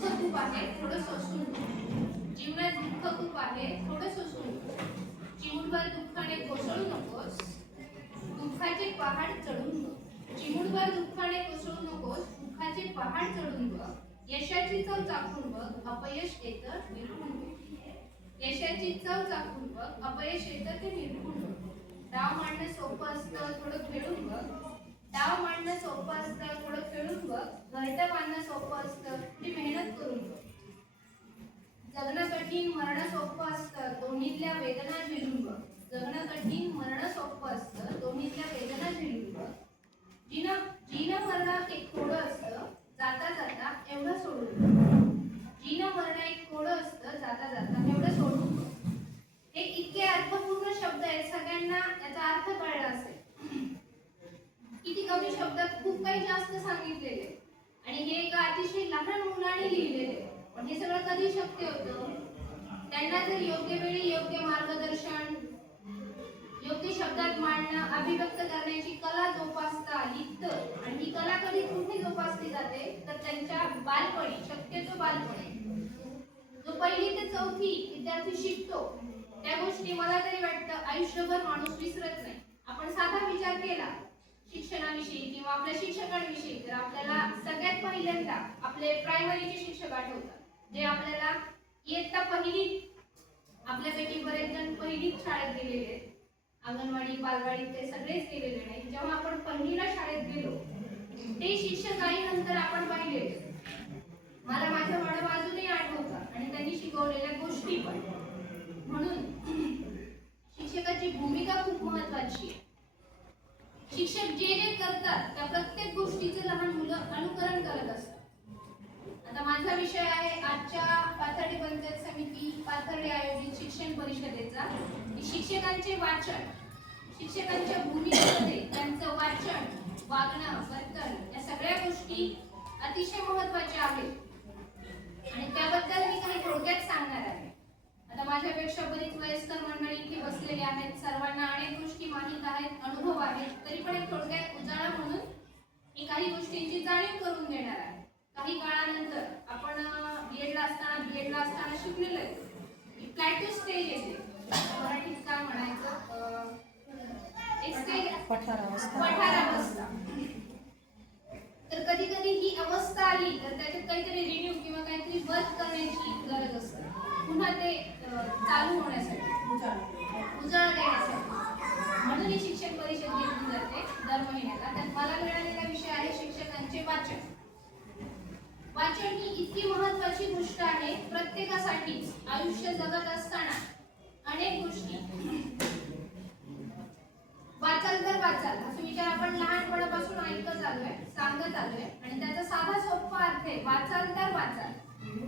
दुःख खूप आहे थोडं सोसून जीवनात दुःख खूप आहे थोडं सोसून चिमूटभर दुःखाने कोसळू नकोस दुःखाचे पहाड चढून बघ चिमूटभर दुःखाने कोसळू नकोस दुःखाचे पहाड चढून बघ यशाची चव चाखून बघ अपयश येतं निरखून बघ यशाची चव चाखून बघ अपयश येतं ते निरखून बघ डाव मांडणं सोपं असतं थोडं खेळून बघ डाव मांडणं सोपं असतं थोडं खेळून बघ घरटं बांधणं सोपं असतं ती मेहनत करून बघ जगणं कठीण मरणं सोपं असतं दोन्हीतल्या वेदना झेलून बघ जगणं कठीण मरणं सोपं असतं दोन्हीतल्या वेदना झेलून बघ जीनं मरणं एक थोडं असतं जाता जाता एवढं सोडून बघ जीनं मरणं एक थोडं असतं जाता जाता एवढं सोडून बघ हे इतके अर्थपूर्ण शब्द आहेत सगळ्यांना याचा अर्थ कळला असेल किती कमी शब्दात खूप काही जास्त सांगितलेले आणि हे एका अतिशय लहान मुलाने लिहिलेले पण हे सगळं कधी शक्य होतं त्यांना जर योग्य वेळी योग्य मार्गदर्शन योग्य शब्दात मांडणं अभिव्यक्त करण्याची कला जोपासता आली तर आणि ही कला कधी कुठे जोपासली जाते तर त्यांच्या बालपणी शक्यतो बालपणी जो पहिली ते चौथी विद्यार्थी शिकतो त्या गोष्टी मला तरी वाटतं आयुष्यभर माणूस विसरत नाही आपण साधा विचार केला शिक्षणाविषयी किंवा आपल्या शिक्षकांविषयी तर आपल्याला सगळ्यात पहिल्यांदा आपले प्रायमरीचे शिक्षक आठवतात जे आपल्याला इयत्ता पहिली आपल्यापैकी बरेच जण पहिलीच शाळेत गेलेले आहेत अंगणवाडी बालवाडी ते सगळेच गेलेले नाही जेव्हा आपण पहिलीला शाळेत गेलो ते शिक्षक आई नंतर आपण पाहिले मला माझ्या मॅडम अजूनही आठवतात आणि त्यांनी शिकवलेल्या गोष्टी पण म्हणून शिक्षकाची भूमिका खूप महत्त्वाची आहे शिक्षक जे जे करतात त्या प्रत्येक गोष्टीचे लहान मुलं अनुकरण करत असतात आता माझा विषय आहे आजच्या पाथर्डी पंचायत समिती पाथर्डी आयोजित शिक्षण परिषदेचा शिक्षकांचे वाचन शिक्षकांच्या भूमिकेमध्ये त्यांचं वाचन वागणं वर्तन या सगळ्या गोष्टी अतिशय महत्त्वाच्या आहेत आणि त्याबद्दल मी काही थोडक्यात सांगणार आहे आता माझ्यापेक्षा बरीच वयस्कर मंडळी इथे बसलेली आहेत सर्वांना अनेक गोष्टी माहीत आहेत अनुभव आहेत तरी पण एक थोडक्यात उजाळा म्हणून मी काही गोष्टींची जाणीव करून देणार आहे काही काळानंतर आपण बीएडला असताना शिकलेलो आहे प्लॅटो स्टेज येते मराठीत काय म्हणायचं एक स्टेज पठार अवस्था तर कधी कधी ही अवस्था आली तर त्याच्यात काहीतरी रिन्यू किंवा काहीतरी वर्क करण्याची गरज असते पुन्हा ते चालू होण्यासाठी उजाळा देण्यासाठी म्हणून ही शिक्षण परिषद घेतली जाते दर महिन्याला तर मला मिळालेला विषय आहे शिक्षकांचे वाचन वाचन ही इतकी महत्त्वाची गोष्ट आहे प्रत्येकासाठी आयुष्य जगत असताना अनेक गोष्टी वाचाल तर वाचाल असे विचार आपण लहानपणापासून ऐकत आलोय सांगत आलोय आणि त्याचा साधा सोपा अर्थ आहे वाचाल तर वाचाल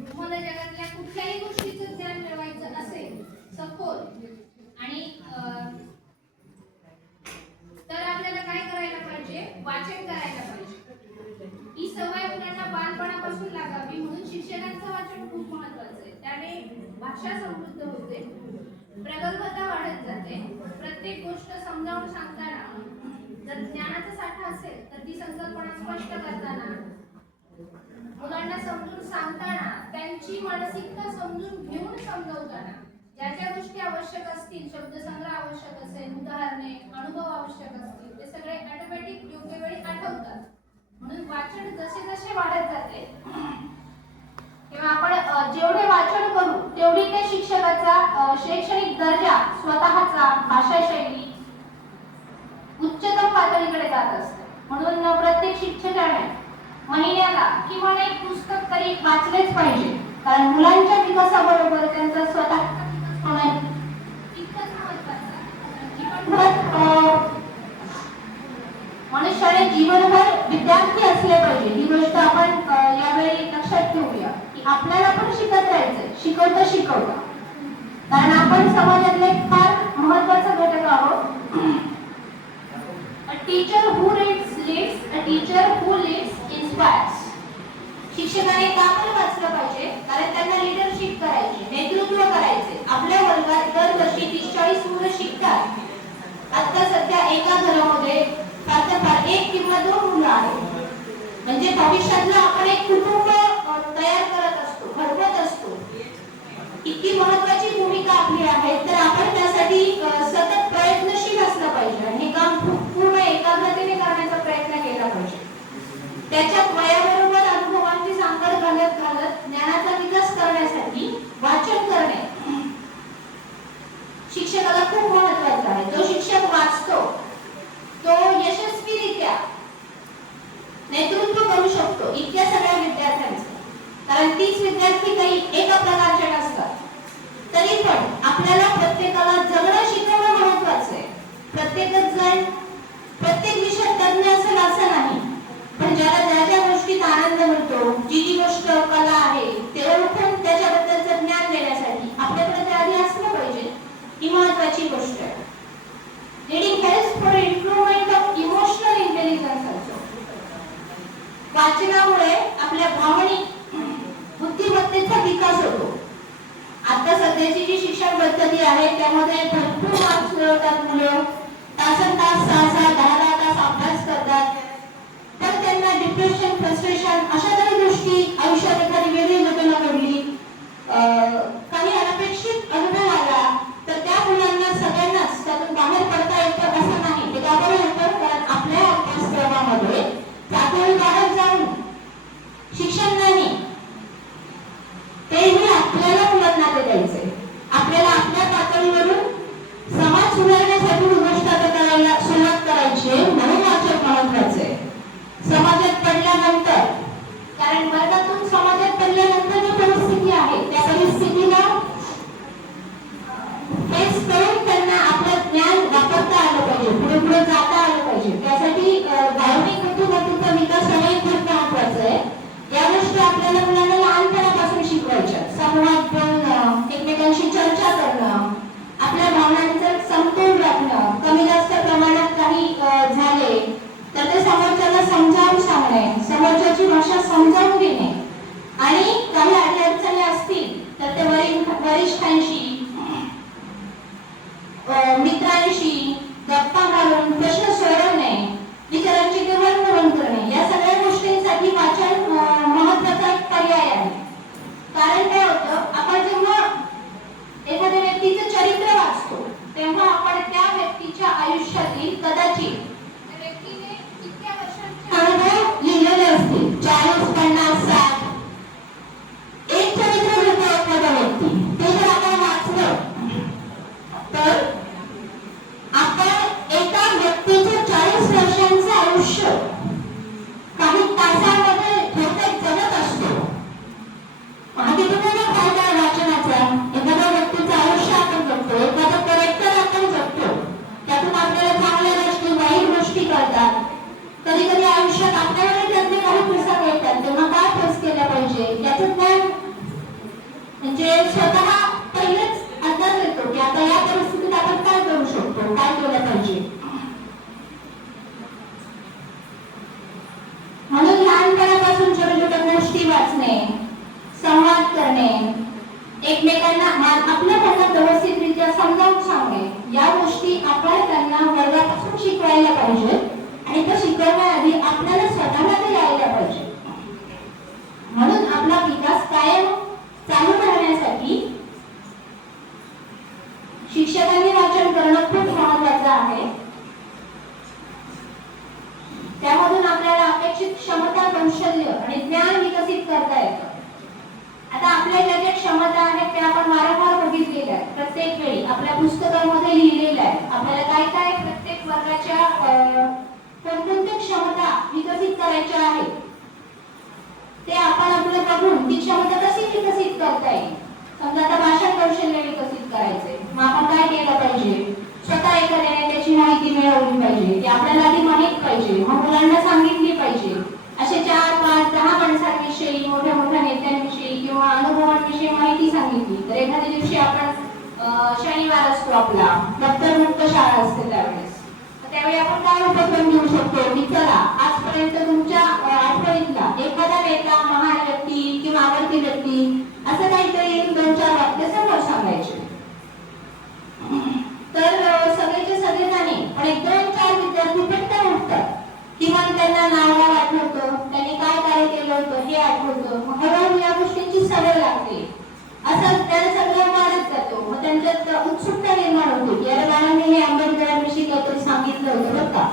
तुम्हाला जगातल्या कुठल्याही गोष्टीचं ज्ञान मिळवायचं असेल सखोल आणि तर आपल्याला काय करायला पाहिजे वाचन करायला पाहिजे ही सवय मुलांना बालपणापासून लागावी म्हणून शिक्षकांचं वाचन खूप महत्त्वाचं आहे त्याने भाषा समृद्ध होते प्रगल्भता वाढत जाते प्रत्येक गोष्ट समजावून सांगताना जर ज्ञानाचा साठा असेल तर ती संकल्पना स्पष्ट करताना मुलांना समजून सांगताना त्यांची मानसिकता समजून घेऊन समजवताना ज्या ज्या गोष्टी आवश्यक असतील शब्दसंग्रह आवश्यक असेल उदाहरणे अनुभव आवश्यक असतील ते सगळे ऑटोमॅटिक योग्य वेळी आठवतात म्हणून वाचन जसे जसे वाढत जाते तेव्हा आपण जेवढे वाचन करू तेवढी त्या शिक्षकाचा शैक्षणिक दर्जा स्वतःचा भाषाशैली उच्चतम पातळीकडे जात असते म्हणून प्रत्येक शिक्षकाने महिन्याला किमान एक पुस्तक तरी वाचलेच पाहिजे कारण मुलांच्या विकासाबरोबर त्यांचा स्वतः मनुष्याने जीवनभर विद्यार्थी असले पाहिजे ही गोष्ट आपण यावेळी लक्षात ठेवूया की आपल्याला पण शिकत राहायचंय शिकवता कारण आपण समाजातले फार महत्त्वाचा घटक आहोत a teacher who leads a teacher who leads inspires शिक्षकाने का पण वाचलं पाहिजे कारण त्यांना लीडरशिप करायची नेतृत्व करायचे आपल्या वर्गात दरवर्षी 30-40 मुलं शिकतात आता सध्या एका घरामध्ये फार एक किंवा 2 मुलं आहेत म्हणजे भविष्यातलं आपण एक कुटुंब तयार करत असतो 30 विद्यार्थी काही एका प्रकारचे नसतात, तरी पण आपल्याला प्रत्येकाला जगणं शिकवणं महत्वाचं आहे. प्रत्येकच जण प्रत्येक विषयात तज्ञ असेल असं नाही, पण ज्याला ज्या ज्या गोष्टीत आनंद मिळतो, जी जी गोष्ट कला आहे ते ओळखून त्याच्याबद्दलचं ज्ञान देण्यासाठी आपल्याकडे ते आधी असलं पाहिजे, ही महत्वाची गोष्ट आहे. Reading helps for improvement of emotional intelligence also. वाचनामुळे आपल्या भावनिक बुद्धिमत्तेचा विकास होतो. आता सध्याची जी शिक्षण पद्धती आहे त्यामध्ये भरपूर मार्क्स मिळवतात मुलं, तासन तास 6-6, 10-10 तास अभ्यास करतात, तर त्यांना डिप्रेशन, फ्रस्ट्रेशन अशा काही गोष्टी आयुष्यात एखादी वेगळी घटना घडली, काही अनपेक्षित अनुभव आला, तर त्या मुलांना सगळ्यांनाच त्यातून बाहेर पडता येतं असं नाही. ते त्यामुळे होतं कारण आपल्या अभ्यासक्रमामध्ये त्यातून बाहेर जाऊन शिक्षण नाही, तेही आपल्याला मुलांना द्यायचंय. आपल्याला आपल्या पातळीवरून समाज सुधारण्यासाठी गोष्ट करायला सुरुवात करायची, म्हणून वाचन महत्वाचं आहे. समाजात पडल्यानंतर, कारण वर्गातून समाजात पडल्यानंतर जी परिस्थिती आहे त्या परिस्थितीला फेस करून त्यांना आपलं ज्ञान वापरता आलं पाहिजे, पुढे पुढे जाता आलं पाहिजे. त्यासाठी भावनिक बुद्धिमत्तेचा विकास होणे खूप महत्वाचं आहे. या गोष्टी आपल्याला मुलांना लहानपणापासून शिकवायच्या. संवाद बोलणं, एकमेकांशी चर्चा करणं, आपल्या भावनांचा समतोल राखणं, कमी जास्त प्रमाणात काही झाले तर ते समोरच्याला समजावून सांगणे, समोरच्याची भाषा समजावून घेणे, आणि काही अडचणी असतील तर ते वरिष्ठांशी, मित्रांशी गप्पा मारून प्रश्न सोडवणे, विचारांची देवाणघेवाण करणे, या सगळ्या गोष्टींसाठी वाचन महत्त्वाचा एक पर्याय आहे. कारण काय होतं, आपण जेव्हा एखाद्या व्यक्तीचं चरित्र वाचतो तेव्हा आपण त्या व्यक्तीच्या आयुष्यातील कदाचित व्यक्तीने किती वर्षांचे अनुभव लिहिलेले असतील, 40, 50, 60, एक चरित्र लिहितो एखादा व्यक्ती, ते जर आपण वाचलं तर आपण एका व्यक्तीचं 40 वर्षांचं आयुष्य काही तासांमध्ये थोडक्यात जगत असतो. माहिती तुम्हाला फायदा वाचनाचा. एखाद्या व्यक्तीचं आयुष्य आपण जगतो, एखादा करेक्टर आपण जगतो, त्यातून आपल्याला चांगल्या गोष्टी, वाईट गोष्टी कळतात. कधी कधी आयुष्यात आपल्याला त्यातले काही प्रसंग येतात, तेव्हा काय फेस केलं पाहिजे याचं ज्ञान म्हणजे स्वतः पहिलेच अंदाज येतो की आता या परिस्थितीत आपण काय करू शकतो, काय केलं पाहिजे. म्हणून लहानपणापासून छोट्या छोट्या गोष्टी वाचणे, संवाद करणे, एकमेकांना आपल्या भाषेत व्यवस्थितरित्या समजावून सांगणे, या गोष्टी आपण त्यांना वर्गापासून शिकवायला पाहिजे. आणि त्या शिकवण्याआधी आपल्याला स्वतःला ते यायला पाहिजे. म्हणून आपला विकास कायम चालू राहण्यासाठी शिक्षकांनी वाचन करणं खूप महत्त्वाचं आहे. त्यामधून आपल्याला अपेक्षित क्षमता, कौशल्य आणि ज्ञान विकसित करता येतं. आता आपल्या ज्या ज्या क्षमता आहेत त्या आपण वारंवार बघितलेल्या आहेत, प्रत्येक वेळी आपल्या पुस्तकामध्ये लिहिलेलं आहे. आपल्याला काय काय प्रत्येक वर्गाच्या कोणकोणत्या क्षमता विकसित करायच्या आहेत ते आपण आपलं बघून ती क्षमता कशी विकसित करता येईल. समजा आता भाषण कौशल्य विकसित करायचंय, मग आपण काय केलं पाहिजे, स्वतः एखाद्याने त्याची माहिती मिळवली पाहिजे, ती आपल्याला आधी माहित पाहिजे, मग मुलांना सांगितली पाहिजे. असे 4, 5, 10 माणसांविषयी, मोठ्या मोठ्या नेत्यांविषयी किंवा अनुभवांविषयी माहिती सांगितली तर एखाद्या दिवशी आपण शनिवार असतो आपला, दप्तरमुक्त शाळा असते त्यावेळेस, त्यावेळी आपण काय उपक्रम घेऊ शकतो की चला आजपर्यंत तुमच्या आठवणीतला एखादा नेता, महान व्यक्ती किंवा आवडती व्यक्ती असं काहीतरी 2-4 वाक्य समोर सांगायचे. तर सगळेचे सगळे नाही, पण 1-2-4 विद्यार्थी पटकन उठतात, किंवा त्यांना नाव आठवतं, त्यांनी काय कार्य केलं होतं हे आठवतं, मग हळूहळू या गोष्टींची सवय लागते. असं त्याला सगळं वाढत जातो, मग त्यांच्यात उत्सुकता निर्माण होते की अरे बाळांनी हे आंबेडकरांविषयी काहीतरी सांगितलं होतं बरं का,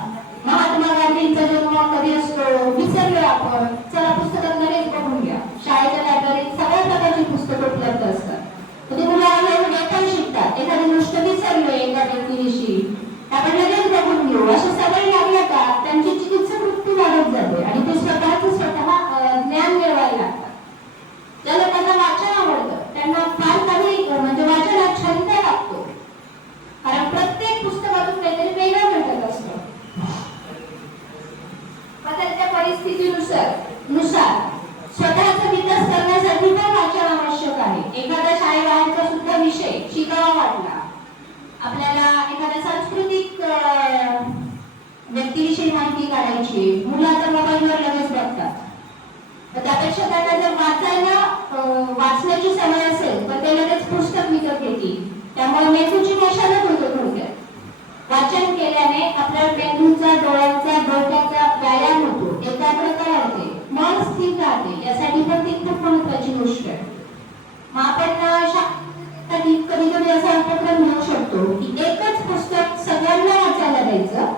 महात्मा गांधींचा जन्म कधी असतो विसरलोय आपण, चला पुस्तकात लगेच बघून घ्या. शाळेच्या लायब्ररीत सगळ्या प्रकारची पुस्तकं उपलब्ध असतात, ते मुलं वेतन शिकतात. एखादी गोष्ट विसरलोय एका व्यक्तीविषयी आपण लगेच बघून घेऊ, अशा सवय लागल्या का त्यांची चिकित्सा वृत्ती वाढत जाते आणि ते स्वतः ज्ञान मिळवायला लागतात. विषय शिकावा वाटला, आपल्याला एखाद्या सांस्कृतिक व्यक्तीविषयी माहिती काढायची, मुलं आता मोबाईलवर लगेच बघतात, तर त्यापेक्षा त्यांना जर वाचण्याची सवय असेल तर ते लगेच पुस्तक विकत घेतील. त्यामुळे मेंदूची मशागत होते. थोडक्यात वाचन केल्याने आपल्या मेंदूचा, डोळ्यांचा, डोक्याचा व्यायाम होतो, एकाग्रता वाढते, मन स्थिर राहते. यासाठी पण ती खूप महत्वाची गोष्ट आहे. मग आपण कधी कधी असा उपक्रम घेऊ शकतो की एकच पुस्तक सगळ्यांना वाचायला द्यायचं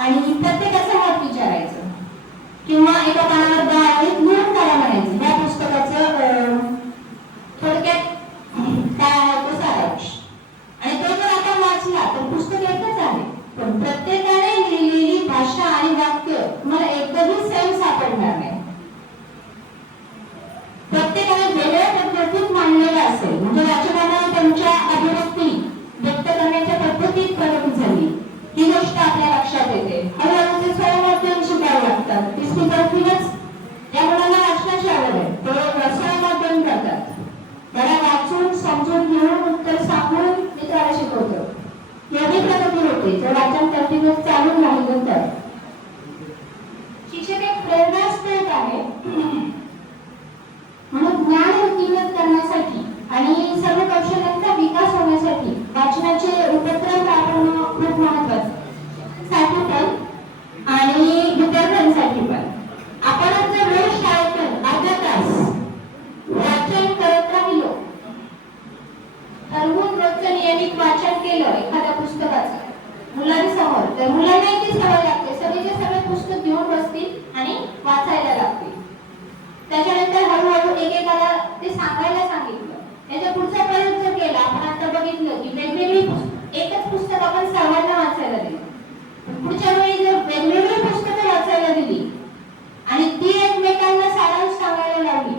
आणि प्रत्येकाचं मत विचारायचं, किंवा एका पानावर लिहून काढा म्हणायचं या पुस्तकाचं थोडक्यात काय आहे तो सारांश. आणि तो जर आपण वाचला तर पुस्तक एकच आहे, पण प्रत्येकाने लिहिलेली भाषा आणि वाक्य तुम्हाला एकदमही सेम सापडणार नाही. प्रत्येकाने वेगळ्या पद्धतीत मांडलेलं असेल, म्हणजे वाचकांना त्यांच्या अभिव्यक्ती व्यक्त करण्याच्या पद्धतीत फरक झाली, ही गोष्ट आपल्या लक्षात येते. हळूहळू ते स्वयंवाचन शिकायला लागतात. तिसरी चौथीलाच या मुलांना वाचनाची आवड आहे, ते स्वयंवाचन करतात. त्याला वाचून समजून घेऊन उत्तर सांगून मित्राला शिकवतो. एवढी प्रगती होते जर वाचन कंटिन्यूअस चालू राहिलं तर. शिक्षक एक प्रेरणास्त्रोत आहे, म्हणून ज्ञान उत्तीर्ण करण्यासाठी आणि सर्व कौशल्यांचा विकास होण्यासाठी वाचनाचे उपक्रम राबवणं खूप महत्त्वाचं साठी पण आणि विद्यार्थ्यांसाठी पण. आपण जर रोज शाळेतून अर्धा तास वाचन करत राहिलो, ठरवून रोजचं नियमित वाचन केलं एखाद्या पुस्तकाचं मुलांसमोर, तर मुलांना एक सवय लागते, सगळेचे सगळे पुस्तक घेऊन बसतील आणि वाचायला लागतील. त्याच्यानंतर हळूहळू एकेकाला ते सांगायला सांगितलं. त्याच्या पुढचा प्रयोग जर केला, आपण आता बघितलं की वेगवेगळी एकच पुस्तक आपण सर्वांना वाचायला दिली, पुढच्या वेळी जर वेगवेगळी पुस्तकं वाचायला दिली आणि ती एकमेकांना सारांश सांगायला लावली,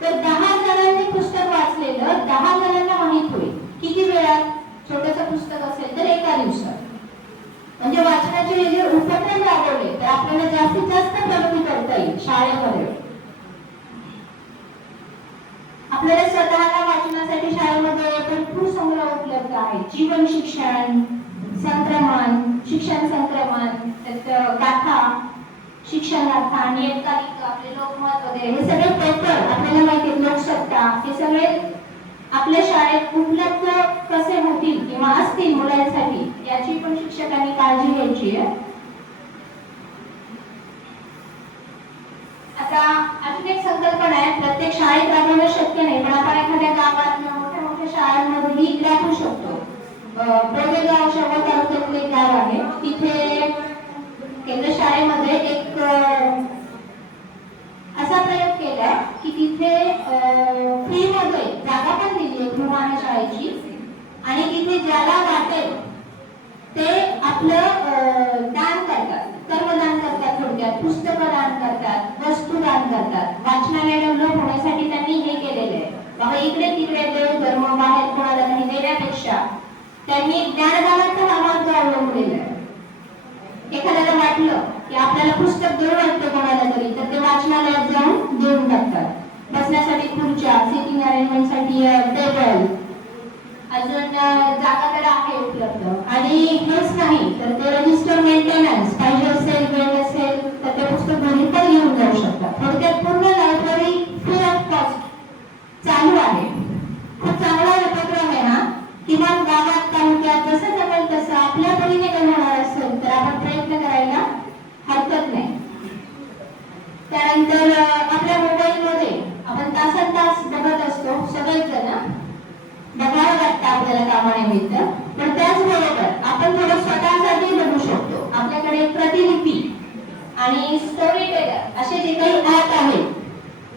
तर 10 जणांनी पुस्तक वाचलेलं 10 जणांना माहित होईल. किती वेळात? छोटंसं पुस्तक असेल तर एका दिवसात. म्हणजे वाचनाचे जे उपक्रम राबवले तर आपल्याला जास्तीत जास्त प्रगती करता येईल शाळेमध्ये. आपल्याला स्वतःला वाचनासाठी शाळेमध्ये भरपूर संग्रह उपलब्ध आहे. जीवन शिक्षण संक्रमण, शिक्षण संक्रमण, गाथा, शिक्षण गाथा, नियतकालिक, आपले लोकमत वगैरे हे सगळे पेपर आपल्याला माहिती आहेत. लोकसत्ता, हे सगळे आपल्या शाळेत उपलब्ध कसे होतील किंवा असतील मुलांसाठी याची पण शिक्षकांनी काळजी घ्यायची आहे. आता अजून एक संकल्पना आहे, प्रत्येक शाळेत राबवणं शक्य नाही, पण आपण एखाद्या गावात मोठ्या मोठ्या शाळांमध्येही राबवू शकतो. बोदेगाव शहर तालुक्यातले एक गाव आहे, तिथे केंद्र शाळेमध्ये एक असा प्रयोग केला की तिथे फ्री मध्ये जागा पण दिली गृहाण शाळेची, आणि तिथे ज्याला वाटेल ते आपलं दान करतात, कर्मदान करतात, थोडक्यात पुस्तकं दान करतात, वस्तू दान करतात. वाचनालय डेव्हलप होण्यासाठी त्यांनी हे केलेलं आहे. बाबा इकडे तिकडे देव धर्म बाहेर कोणाला काही देण्यापेक्षा त्यांनी ज्ञानदानाचा हा मार्ग अवलंबलेला आहे. एखाद्याला वाटलं की आपल्याला पुस्तक देऊ वाटतं कोणाला तरी, तर ते वाचनालयात जाऊन देऊन टाकतात. बसण्यासाठी खुर्च्या, सिटिंग अरेंजमेंटसाठी टेबल, अजून जागा तर आहे उपलब्ध. आणि हेच नाही तर ते रजिस्टर मेंटेनन्स पाहिजे असेल, वेळ असेल तर ते पुस्तक घरी पण घेऊन जाऊ शकतात. थोडक्यात पूर्ण लायब्ररी फ्री ऑफ कॉस्ट चालू आहे. खूप चांगला उपक्रम आहे हा. किमान गावात, तालुक्यात जसं जमेल तसं आपल्या परीने काही होणार असेल तर आपण प्रयत्न करायला हरकत नाही. त्यानंतर आपल्या मोबाईलमध्ये आपण तासन-तास बघत असतो, सगळेच जण बघावं लागतं आपल्याला कामानिमित्त, पण त्याचबरोबर आपण थोडं स्वतःसाठी बघू शकतो. आपल्याकडे प्रतिलिपी आणि स्टोरी टेलर असे जे काही ऍप आहेत,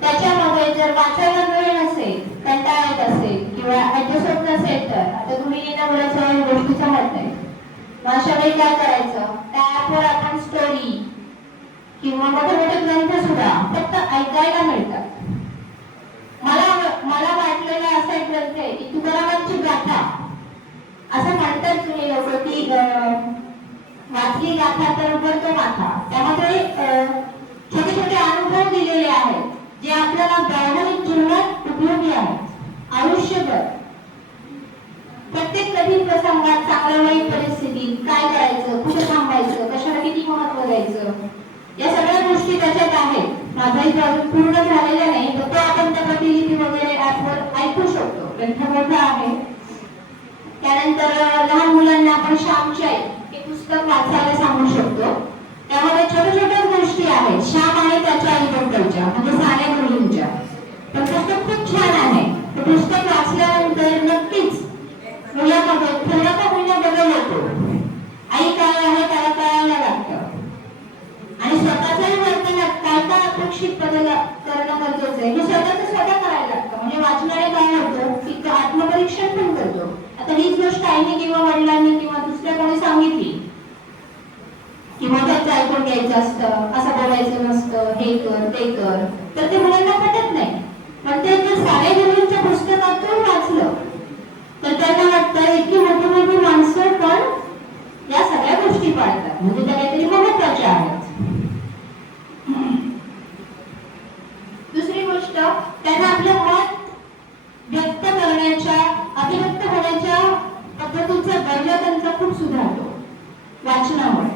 त्याच्यामध्ये जर वाचायला वेळ नसेल, कंटाळा येत असेल किंवा ऍडजस्ट होत नसेल, तर आता गृहिणींना बऱ्याच गोष्टी समजत नाही, अशा वेळी काय करायचं, त्या ऍपवर आपण स्टोरी किंवा मोठे मोठे ग्रंथ सुद्धा फक्त ऐकायला मिळतात. मला वाटलेला असा एक ग्रंथ आहे की तुकारामांची गाथा, असं म्हणतात तुम्ही लोक की वाचली गाथा तर उघडतो माथा. त्यामध्ये छोटे छोटे अनुभव दिलेले आहेत जे आपल्याला वैज्ञानिक जीवनात उपयोगी आहेत आयुष्यभर. माझाही प्रॉब्लेम पूर्ण झालेला नाही, तर तो आपण त्या प्रतिलिपी वगैरे ऍपवर ऐकू शकतो. ग्रंथ मोठा आहे. त्यानंतर लहान मुलांना आपण श्यामची आई हे पुस्तक वाचायला सांगू शकतो. त्यामध्ये छोट्या छोट्या गोष्टी आहेत, श्याम आणि त्याच्या आईबद्दलच्या, म्हणजे साऱ्या मुलींच्या. पण पुस्तक खूप छान आहे. ते पुस्तक वाचल्यानंतर नक्कीच मुलामध्ये थोडा का होईना बदल होतो. आई काय आहे त्याला कळायला लागतं आणि स्वतःच्याही वर्तनात काय काय अपेक्षित बदल करणं गरजेचं आहे हे स्वतः करायला लागतं. म्हणजे वाचनाने काय होतं की तो आत्मपरीक्षण पण करतो. आता हीच गोष्ट आईने किंवा वडिलांनी किंवा दुसऱ्या कोणी सांगितली की मोठ्याचं ऐकून घ्यायचं असतं, असं बोलायचं नसतं, हे कर ते कर, तर ते मुलांना पटत नाही. पण ते जर साऱ्या मुलींच्या पुस्तकातून वाचलं तर त्यांना वाटतं इतकी मोठी मोठी माणसं पण या सगळ्या गोष्टी पाळतात, म्हणजे त्या काहीतरी महत्त्वाच्या आहेत. दुसरी गोष्ट, त्यांना आपलं मत व्यक्त करण्याच्या, अभिव्यक्त होण्याच्या पद्धतीचा दर्जा त्यांचा खूप सुधारतो वाचनामुळे.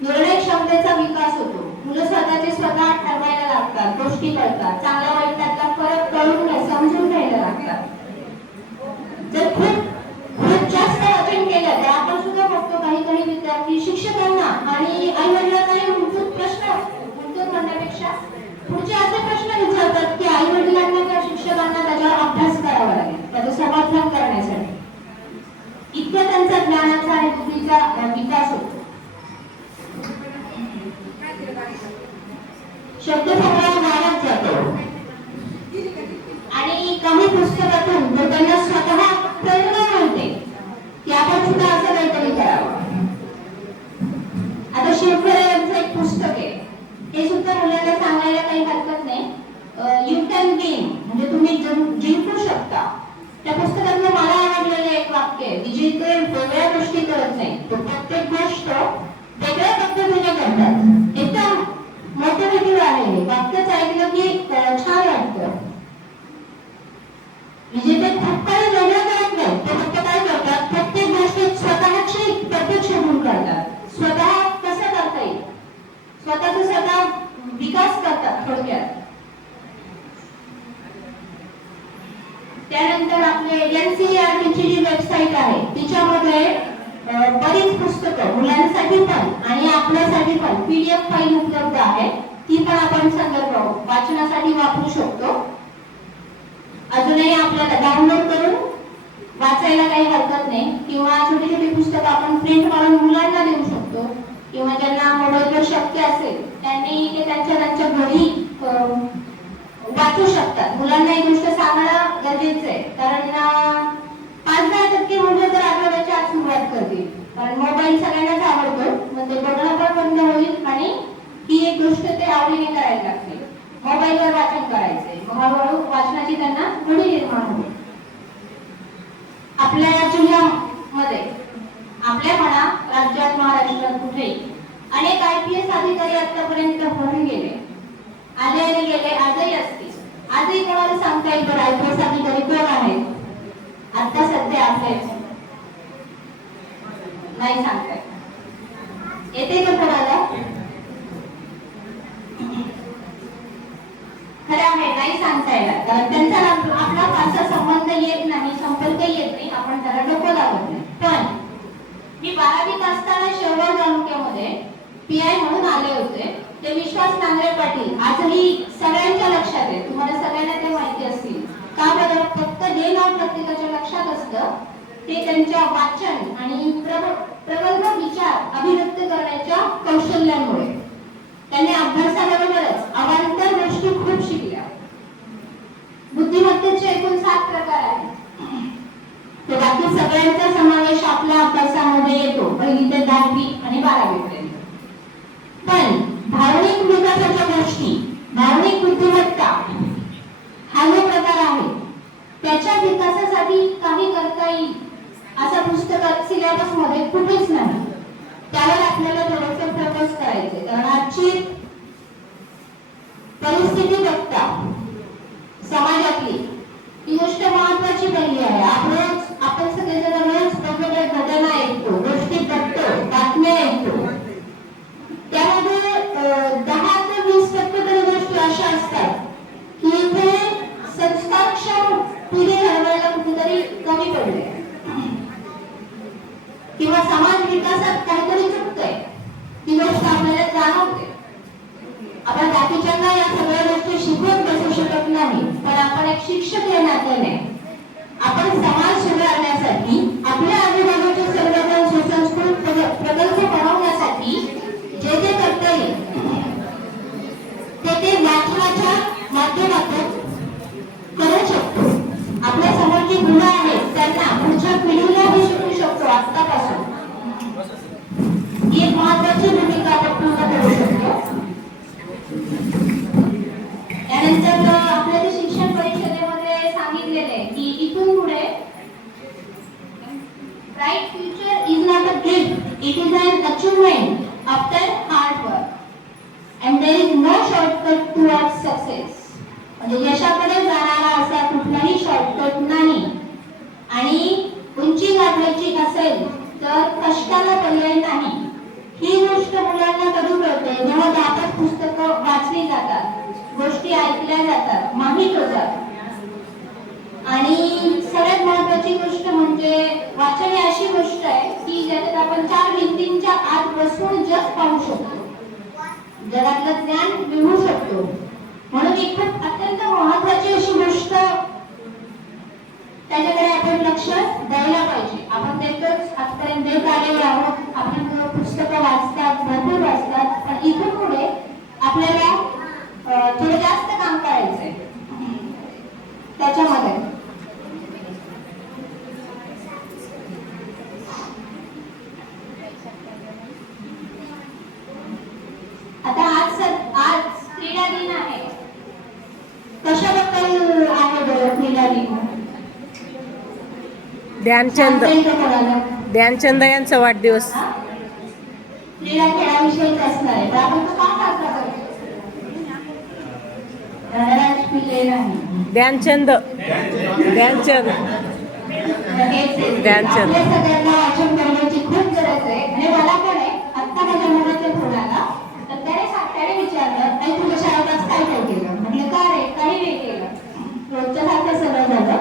निर्णय क्षमतेचा विकास होतो. मुलं स्वतःचे स्वतः ठरवायला लागतात, गोष्टी कळतात, चांगला वाईट त्यातला फरक कळून समजून घ्यायला लागतात. जर खूप जास्त वाचन केलं तर आपण सुद्धा बघतो काही विद्यार्थी शिक्षकांना आणि आई वडिलांनाही मूलभूत म्हणण्यापेक्षा पुढचे असे प्रश्न विचारतात की आई वडिलांना किंवा शिक्षकांना त्याच्यावर अभ्यास करावा लागेल त्याचं समर्थन करण्यासाठी. इतक्या त्यांचा ज्ञानाचा आणि बुद्धीचा विकास होतो. शब्दसंग्रह वाढत जातो आणि काही पुस्तकातून तर त्यांना स्वतः प्रेरणा मिळते की आपण सुद्धा असं काहीतरी करावं. आता शिवखरे यांचं एक पुस्तक आहे, हे सुद्धा मुलांना सांगायला काही हरकत नाही. यू कॅन विन, म्हणजे तुम्ही जिंकू शकता. त्या पुस्तकातलं मला आवडलेलं एक वाक्य आहे की जे ते वेगळ्या गोष्टी करत नाही, तो प्रत्येक गोष्ट वेगळ्या पद्धतीने करतात. एकदम मोटिवेटिव्ह आहे हे वाक्यच ऐकलं की छान वाटतं. म्हणजे ते खूप काही वेगळं करत नाही, ते फक्त काय करतात, प्रत्येक गोष्टीत स्वतःची पद्धत शोधून काढतात. स्वतः कसं करता येईल, स्वतःचा स्वतः विकास करतात थोडक्यात. त्यानंतर आपले NCERT ची जी वेबसाईट आहे तिच्यामध्ये बरीच पुस्तकं मुलांसाठी पण आणि आपल्यासाठी पण PDF फाईल उपलब्ध आहे. ती पण आपण संदर्भ वाचनासाठी वापरू शकतो. अजूनही आपल्याला डाउनलोड करून वाचायला काही हरकत नाही, किंवा छोटी छोटी पुस्तकं आपण प्रिंट काढून मुलांना देऊ शकतो, किंवा ज्यांना मोबाईलवर शक्य असेल त्यांनी ते त्यांच्या घरी वाचू शकतात. मुलांना ही गोष्ट सांगणं गरजेचं आहे, कारण 5-10% मुलं तर आठवड्याच्या आत सुरुवात करतील, कारण मोबाईल सगळ्यांनाच आवडतो. मग ते बघणं पण बंद होईल आणि ही एक गोष्ट ते आवडीने करायला लागतील. मोबाईलवर वाचन करायचंय, मग हळूहळू वाचनाची त्यांना गोडी निर्माण होईल. आपल्या जिल्ह्यामध्ये, आपल्या म्हणा राज्यात, महाराष्ट्रात कुठेही अनेक IPS अधिकारी आतापर्यंत होऊन गेले, आले गेले, आजही असतील. आजही कोणाला सांगता येईल बरं IPS अधिकारी कोण आहेत आता सध्या असेल? नाही सांगता येते का कोणाला? खरं आहे, नाही सांगता येणार, कारण त्यांचा आपला फारसा संबंध येत नाही, संपर्क येत नाही, आपण त्याला डोकं लावत नाही. पण मी 12वीत असताना शहर तालुक्यामध्ये PI म्हणून आले होते. ते विश्वास नांगरे पाटील आजही सगळ्यांच्या लक्षात आहे, तुम्हाला सगळ्यांना ते माहिती असतील का बरं? फक्त जे नाव प्रत्येकाच्या लक्षात असतं ते त्यांच्या वाचन आणि प्रगल्भ विचार अभिव्यक्त करण्याच्या कौशल्यामुळे. त्यांनी अभ्यासाबरोबरच अवांतर गोष्टी खूप शिकल्या. बुद्धिमत्तेचे एकूण 7 प्रकार आहेत. तर बाकी सगळ्यांचा समावेश आपल्या अभ्यासामध्ये येतो 1ली ते 10वी आणि 12वी पर्यंत. पण भावनिक विकासाच्या गोष्टी, भावनिक बुद्धिमत्ता हा जो प्रकार आहे त्याच्या विकासासाठी काही करता येईल असं पुस्तकात सिलेबस मध्ये कुठेच नाही. त्यावर आपल्याला थोडंसं फोकस करायचंय, कारण आजची परिस्थिती बघता समाजातली ही गोष्ट महत्वाची बनली आहे. आपण सगळेजण रोज वेगवेगळ्या घटना ऐकतो, गोष्टी बघतो, बातम्या ऐकतो. त्यामध्ये 10 ते 20% किंवा समाज विकासात काहीतरी चुकतंय ती गोष्ट आपल्याला जाणवते. आपण बाकीच्यांना या सगळ्या गोष्टी शिकवत बसू शकत नाही, पण आपण एक शिक्षक या नात्याने आपण समाज सुधारण्यासाठी आपल्या आजूबाजूचे सर्वजण सुसंस्कृत प्रकल्प बनवण्यासाठी जे जे करता येईल ते वाचनाच्या माध्यमातून करू शकतो. आपल्या समोर जी मुलं आहेत त्यांना पुढच्या पिढीलाही शिकवू शकतो आतापासून. ही एक महत्वाची भूमिका आपण पूर्ण करू शकतो. त्यानंतर आपल्या शिक्षण परिषदेमध्ये सांगितलेले की इथून पुढे bright future is not a gift, it is an achievement after hard work and there is no shortcut towards success. म्हणजे यशाकडे जाणारा असा कुठलाही शॉर्टकट नाही आणि उंची गाठायची असेल तर कष्टाला पर्याय नाही. ही गोष्ट मुलांना कधी कळते जेव्हा त्यातच पुस्तकं वाचली जातात, गोष्टी ऐकल्या जातात, माहीत होतात. आणि सगळ्यात महत्वाची गोष्ट म्हणजे वाचन ही अशी गोष्ट आहे की ज्याच्यात आपण 4 भिंतींच्या आत बसून जग पाहू शकतो, जगातलं ज्ञान मिळवू शकतो. म्हणून एक खूप अत्यंत महत्वाची अशी गोष्ट त्याच्याकडे आपण लक्ष द्यायला पाहिजे. आपण देतच आजपर्यंत देत आलेलो आहोत. आपण पुस्तकं वाचतात, भरपूर वाचतात, पण इथून पुढे आपल्याला थोडं जास्त काम करायचंय त्याच्यामध्ये. आता आज क्रीडा दिन आहे. कशाबद्दल आहे बरं क्रीडा दिन? ध्यानचंद यांचा वाढदिवस. क्रीडा खेळाविषयीच असणार आहे. आपण तो का साजरा करतो? ध्यानचंद आपल्या सगळ्यांना वाचन करण्याची खूप गरज आहे आणि मला पण आहे. आत्ता माझ्या मुलाचा फोन आला तर त्याने विचारलं, आई तुझ्या शाळेत आज काय काय केलं? म्हटलं का रे? काही नाही केलं, रोजच्या सारखं सगळं झालं.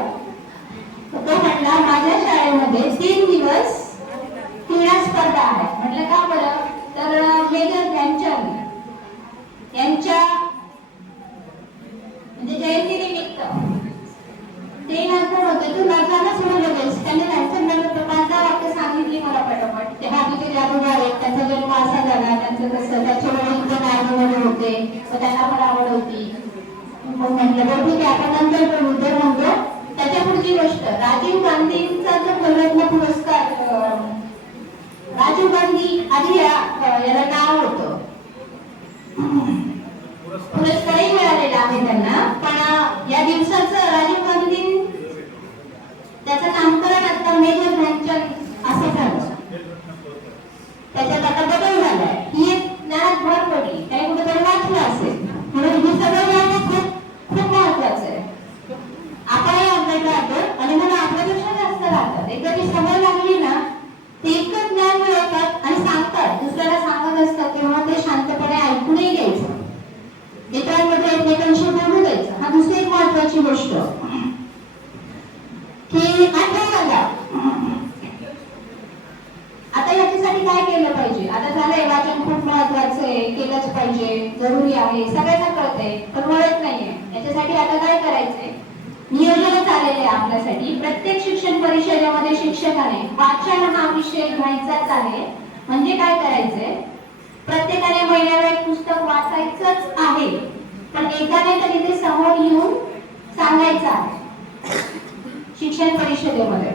तो म्हटला माझ्या शाळेमध्ये 3 दिवस क्रीडा स्पर्धा आहे. म्हटलं का बरं? तर मेजर ध्यानचंद यांच्या म्हणजे जयंतीनिमित्त ते नंतर होते. तू नजरानं सोडून लगेच त्यांनी ध्यानचंदांना 5 वाक्य सांगितली मला पटापट. ते हातीचे जादूगार आहेत, त्यांचा जन्म असा झाला, त्यांचं कसं, त्याचे वडील पण आर्मीमध्ये होते, त्यांना पण आवड होती. मग म्हटलं बरं ठीक आहे आपण नंतर करू. तर म्हणतो त्याच्या पुढची गोष्ट राजीव गांधींचा जो खेलरत्न पुरस्कार, राजीव गांधी आधी याला नाव होतं, पुरस्कारही मिळालेला आहे त्यांना, पण या दिवसाचं राजीव गांधी त्याचं नामकरण आता मेजर ध्यानचंद असं झालं. त्याच्यात आता बदल झालाय. ही एक ज्ञानात भर पडली, काही कुठेतरी वाचलं असेल. म्हणून हे सगळं ज्ञान खूप महत्वाचं आहे. आपणही अपडेट राहतो आणि मला आपल्यापेक्षा जास्त राहतात. एकदा ती सवय लागली ना ते एकच ज्ञान मिळवतात आणि सांगतात, दुसऱ्याला सांगत असतात तेव्हा ते शांतपणे ऐकूनही घ्यायचं, मित्रांमध्ये एकमेकांशी बोलू द्यायचं. हा दुसरी एक महत्वाची गोष्ट की आठवण. आता याच्यासाठी काय केलं पाहिजे? आता झालंय वाचन खूप महत्वाचं आहे, केलंच पाहिजे, जरुरी आहे, सगळ्यांना कळतंय, पण वळत नाहीये. याच्यासाठी आता काय करायचंय? नियोजनच आलेले आहे आपल्यासाठी. प्रत्येक शिक्षण परिषदेमध्ये शिक्षकाने वाचन हा विषय घ्यायचाच आहे. म्हणजे काय करायचंय? प्रत्येकाने महिन्याला एक पुस्तक वाचायचंच आहे, पण एकाने तरी ते समोर येऊन सांगायचं आहे शिक्षण परिषदेमध्ये.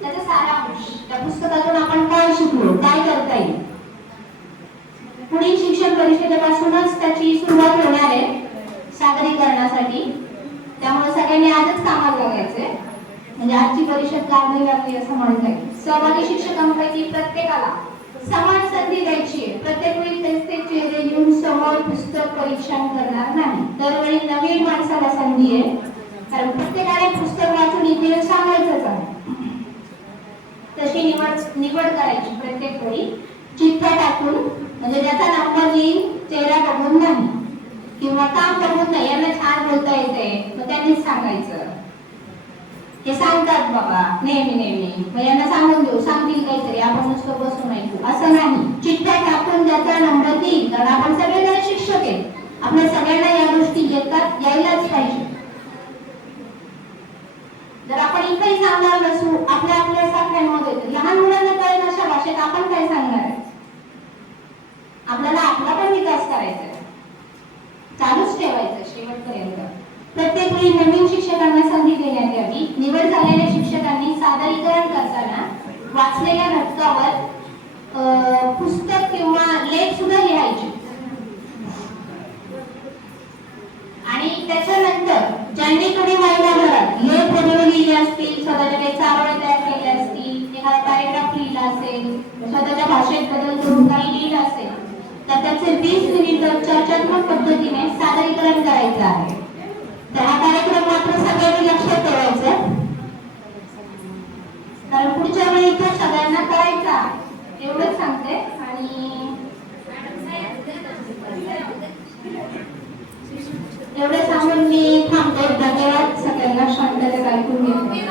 त्याचा सारांश, त्या पुस्तकातून आपण काय शिकलो, काय करता येईल. पुढील शिक्षण परिषदेपासूनच त्याची सुरुवात होणार आहे सादरीकरणासाठी. त्यामुळे सगळ्यांनी आजच कामाला लागायचंय. म्हणजे आजची परिषद लागली असं म्हणता येईल. सहभागी शिक्षकांपैकी प्रत्येकाला समान संधी द्यायची आहे. प्रत्येक वेळी तेच चेहरे येऊन समोर पुस्तक परीक्षण करणार नाही. दरवेळी नवीन माणसाला संधी आहे, कारण प्रत्येकाने पुस्तक वाचून इतिहास सांगायचंच आहे. तशी निवड करायची प्रत्येक वेळी चिठ्ठ्या टाकून, म्हणजे ज्याचा नंबर येईल चेहरा बघून नाही किंवा काम बघून नाही, यांना छान बोलता येते मग त्यांनीच सांगायचं. ते सांगतात बाबा नेहमी नेहमी, मग यांना सांगून देऊ, सांगतील काहीतरी, आपण नुसतं बसून ऐकू असं नाही. चिठ्ठ्या टाकून ज्याचा नंबर देईल, कारण आपण सगळेजण शिक्षक आहेत, आपल्या सगळ्यांना या गोष्टी येतात, यायलाच पाहिजे. जर आपण इथेही सांगणार नसू, आपल्या आपल्या सारख्यांमध्ये लहान मुलांना कळेल अशा भाषेत आपण काय सांगणार आहे? आपल्याला आपला पण विकास करायचा आहे, चालूच ठेवायचं शेवटपर्यंत. प्रत्येक वेळी नवीन शिक्षकांना संधी देण्यात यावी. निवड झालेल्या शिक्षकांनी सादरीकरण करताना वाचलेल्या घटकावर पुस्तक किंवा लेख सुद्धा लिहायचे. आणि त्याच्यानंतर ज्यांनी कधी महिनाभरात लेख वगैरे लिहिले असतील, स्वतःच्या काही चारोळे तयार केले असतील, एखादा पॅरेग्राफ लिहिला असेल, स्वतःच्या भाषेत बदल करून काही लिहिलं असेल, तर त्याचे 20 मिनिटं चर्चात्मक पद्धतीने सादरीकरण करायचं आहे. तर हा कार्यक्रम मात्र सगळ्यांनी लक्षात ठेवायचं, कारण पुढच्या वेळी तो सगळ्यांना करायचा, एवढंच सांगते. आणि एवढे सांगून मी थांबते. धन्यवाद सगळ्यांना. शांततेत ऐकून घेतलं.